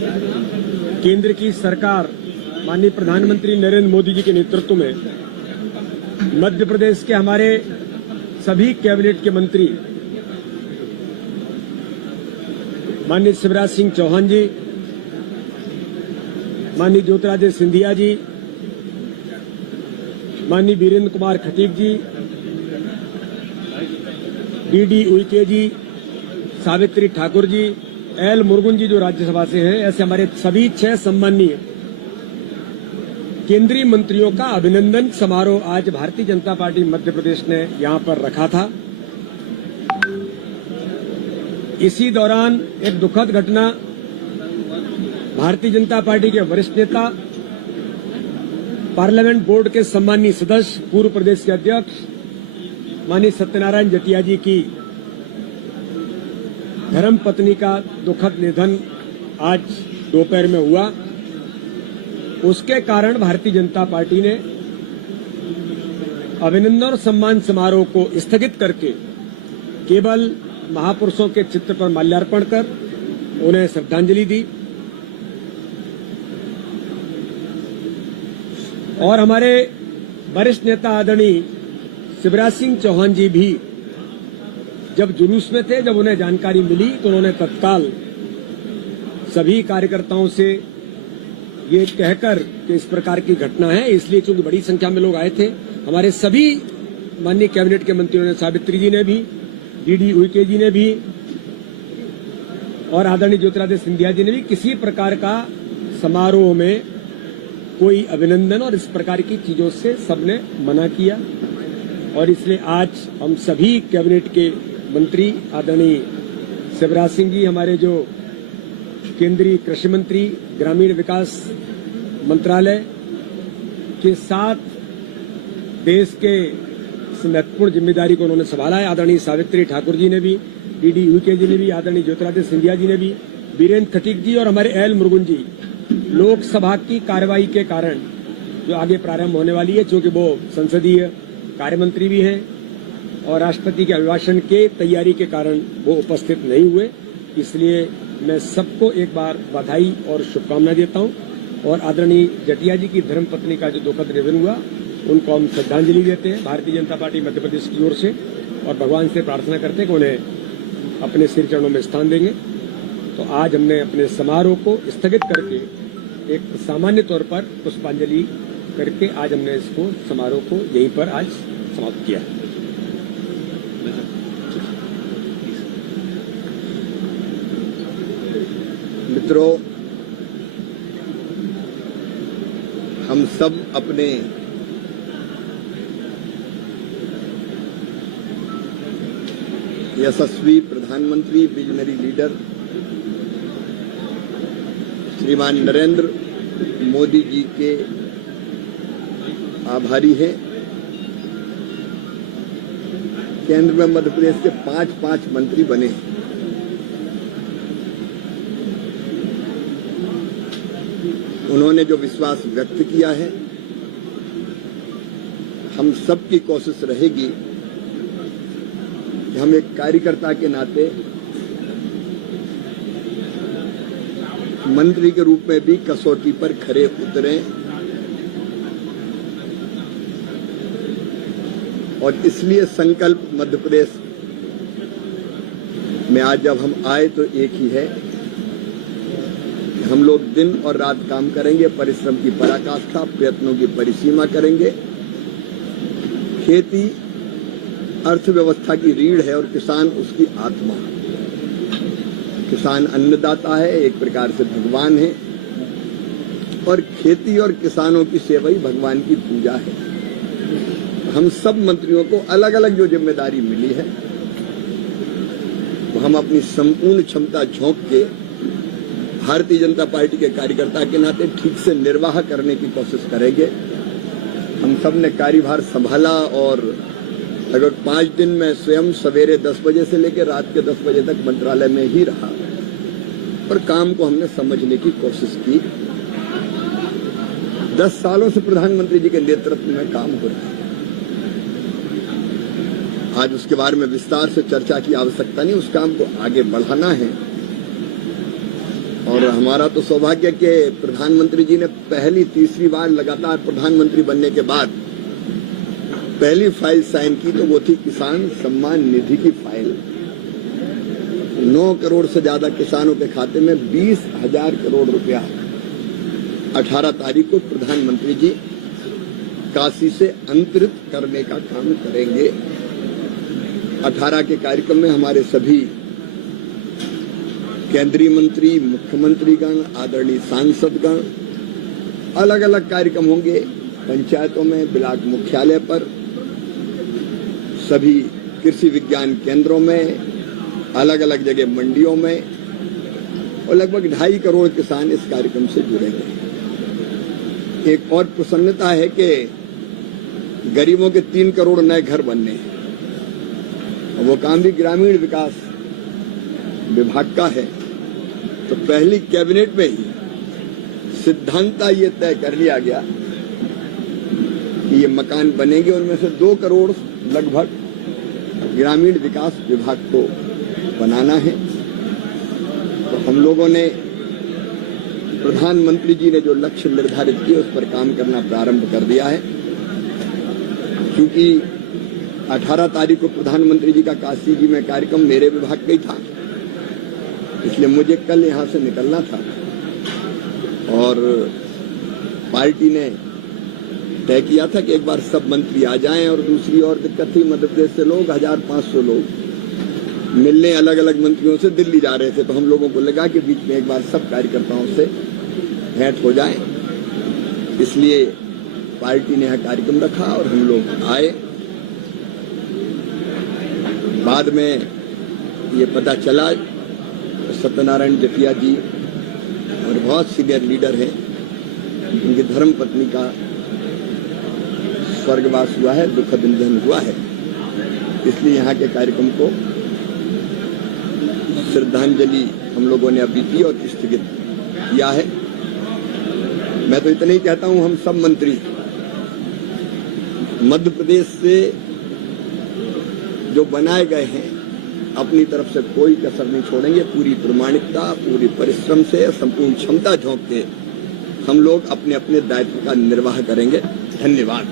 केंद्र की सरकार माननीय प्रधानमंत्री नरेंद्र मोदी जी के नेतृत्व में मध्य प्रदेश के हमारे सभी कैबिनेट के मंत्री माननीय शिवराज सिंह चौहान जी, माननीय ज्योतिरादित्य सिंधिया जी, माननीय वीरेंद्र कुमार खटीक जी, डीडी उइके जी, सावित्री ठाकुर जी, एल मुरुगन जी जो राज्यसभा से हैं, ऐसे हमारे सभी 6 सम्माननीय केंद्रीय मंत्रियों का अभिनंदन समारोह आज भारतीय जनता पार्टी मध्य प्रदेश ने यहां पर रखा था। इसी दौरान एक दुखद घटना, भारतीय जनता पार्टी के वरिष्ठ नेता, पार्लियामेंट बोर्ड के सम्मानीय सदस्य, पूर्व प्रदेश के अध्यक्ष माननीय सत्यनारायण जटिया जी की धर्मपत्नी का दुखद निधन आज दोपहर में हुआ। उसके कारण भारतीय जनता पार्टी ने अभिनंदन और सम्मान समारोह को स्थगित करके केवल महापुरुषों के चित्र पर माल्यार्पण कर उन्हें श्रद्धांजलि दी। और हमारे वरिष्ठ नेता आदरणीय शिवराज सिंह चौहान जी भी जब जुलूस में थे, जब उन्हें जानकारी मिली तो उन्होंने तत्काल सभी कार्यकर्ताओं से ये कहकर कि इस प्रकार की घटना है, इसलिए चूंकि बड़ी संख्या में लोग आए थे, हमारे सभी माननीय कैबिनेट के मंत्रियों ने, सावित्री जी ने भी, डीडी उइके जी ने भी और आदरणीय ज्योतिरादित्य सिंधिया जी ने भी किसी प्रकार का समारोह में कोई अभिनंदन और इस प्रकार की चीजों से सबने मना किया। और इसलिए आज हम सभी कैबिनेट के मंत्री आदरणीय शिवराज सिंह जी, हमारे जो केंद्रीय कृषि मंत्री, ग्रामीण विकास मंत्रालय के साथ देश के इस महत्वपूर्ण जिम्मेदारी को उन्होंने संभाला है। आदरणीय सावित्री ठाकुर जी ने भी, डीडी उइके जी ने भी, आदरणीय ज्योतिरादित्य सिंधिया जी ने भी, वीरेंद्र खटीक जी और हमारे एल मुरुगन जी लोकसभा की कार्रवाई के कारण जो आगे प्रारंभ होने वाली है, चूंकि वो संसदीय कार्यमंत्री भी हैं और राष्ट्रपति के अभिभाषण के तैयारी के कारण वो उपस्थित नहीं हुए, इसलिए मैं सबको एक बार बधाई और शुभकामनाएं देता हूं। और आदरणीय जटिया जी की धर्मपत्नी का जो दुखद निधन हुआ, उनको हम श्रद्धांजलि देते हैं भारतीय जनता पार्टी मध्य प्रदेश की ओर से, और भगवान से प्रार्थना करते हैं कि उन्हें अपने सिर चरणों में स्थान देंगे। तो आज हमने अपने समारोह को स्थगित करके एक सामान्य तौर पर पुष्पांजलि करके आज हमने इसको समारोह को यहीं पर आज समाप्त किया। मित्रों, हम सब अपने यशस्वी प्रधानमंत्री, विजनरी लीडर श्रीमान नरेंद्र मोदी जी के आभारी हैं। केंद्र में मध्य प्रदेश के 5 मंत्री बने हैं। उन्होंने जो विश्वास व्यक्त किया है, हम सबकी कोशिश रहेगी कि हम एक कार्यकर्ता के नाते मंत्री के रूप में भी कसौटी पर खरे उतरें और इसलिए संकल्प मध्य प्रदेश में आज जब हम आए तो एक ही है, हम लोग दिन और रात काम करेंगे, परिश्रम की पराकाष्ठा, प्रयत्नों की परिसीमा करेंगे। खेती अर्थव्यवस्था की रीढ़ है और किसान उसकी आत्मा। किसान अन्नदाता है, एक प्रकार से भगवान है, और खेती और किसानों की सेवा ही भगवान की पूजा है। हम सब मंत्रियों को अलग अलग जो जिम्मेदारी मिली है, तो हम अपनी संपूर्ण क्षमता झोंक के भारतीय जनता पार्टी के कार्यकर्ता के नाते ठीक से निर्वाह करने की कोशिश करेंगे। हम सब ने कार्यभार संभाला और लगभग 5 दिन में स्वयं सवेरे 10 बजे से लेकर रात के 10 बजे तक मंत्रालय में ही रहा और काम को हमने समझने की कोशिश की। 10 सालों से प्रधानमंत्री जी के नेतृत्व में काम हो रहा है। आज उसके बारे में विस्तार से चर्चा की आवश्यकता नहीं, उस काम को आगे बढ़ाना है और हमारा तो सौभाग्य कि प्रधानमंत्री जी ने पहली तीसरी बार लगातार प्रधानमंत्री बनने के बाद पहली फाइल साइन की तो वो थी किसान सम्मान निधि की फाइल। 9 करोड़ से ज्यादा किसानों के खाते में 20,000 करोड़ रुपया 18 तारीख को प्रधानमंत्री जी काशी से अंतरित करने का काम करेंगे। 18 के कार्यक्रम में हमारे सभी केंद्रीय मंत्री, मुख्यमंत्रीगण, आदरणीय सांसदगण, अलग अलग कार्यक्रम होंगे पंचायतों में, ब्लॉक मुख्यालय पर, सभी कृषि विज्ञान केंद्रों में, अलग अलग जगह मंडियों में, और लगभग 2.5 करोड़ किसान इस कार्यक्रम से जुड़ेंगे। एक और प्रसन्नता है कि गरीबों के 3 करोड़ नए घर बनने हैं, और वो काम भी ग्रामीण विकास विभाग का है। तो पहली कैबिनेट में ही सिद्धांत ये तय कर लिया गया कि ये मकान बनेंगे, उनमें से 2 करोड़ लगभग ग्रामीण विकास विभाग को बनाना है। तो हम लोगों ने, प्रधानमंत्री जी ने जो लक्ष्य निर्धारित किए उस पर काम करना प्रारंभ कर दिया है। क्योंकि 18 तारीख को प्रधानमंत्री जी का काशी जी में कार्यक्रम मेरे विभाग का ही था, इसलिए मुझे कल यहां से निकलना था, और पार्टी ने तय किया था कि एक बार सब मंत्री आ जाएं। और दूसरी और दिक्कत थी, मध्य प्रदेश से लोग 1500 लोग मिलने अलग अलग मंत्रियों से दिल्ली जा रहे थे, तो हम लोगों को लगा कि बीच में एक बार सब कार्यकर्ताओं से भेंट हो जाए, इसलिए पार्टी ने यह कार्यक्रम रखा और हम लोग आए। बाद में ये पता चला सत्यनारायण जटिया जी और बहुत सीनियर लीडर हैं, उनकी धर्म पत्नी का स्वर्गवास हुआ है, दुखद निधन हुआ है, इसलिए यहाँ के कार्यक्रम को श्रद्धांजलि हम लोगों ने अभी दी और स्थगित किया है। मैं तो इतना ही कहता हूँ, हम सब मंत्री मध्य प्रदेश से जो बनाए गए हैं अपनी तरफ से कोई कसर नहीं छोड़ेंगे। पूरी प्रामाणिकता, पूरी परिश्रम से, संपूर्ण क्षमता झोंक के हम लोग अपने अपने दायित्व का निर्वाह करेंगे। धन्यवाद।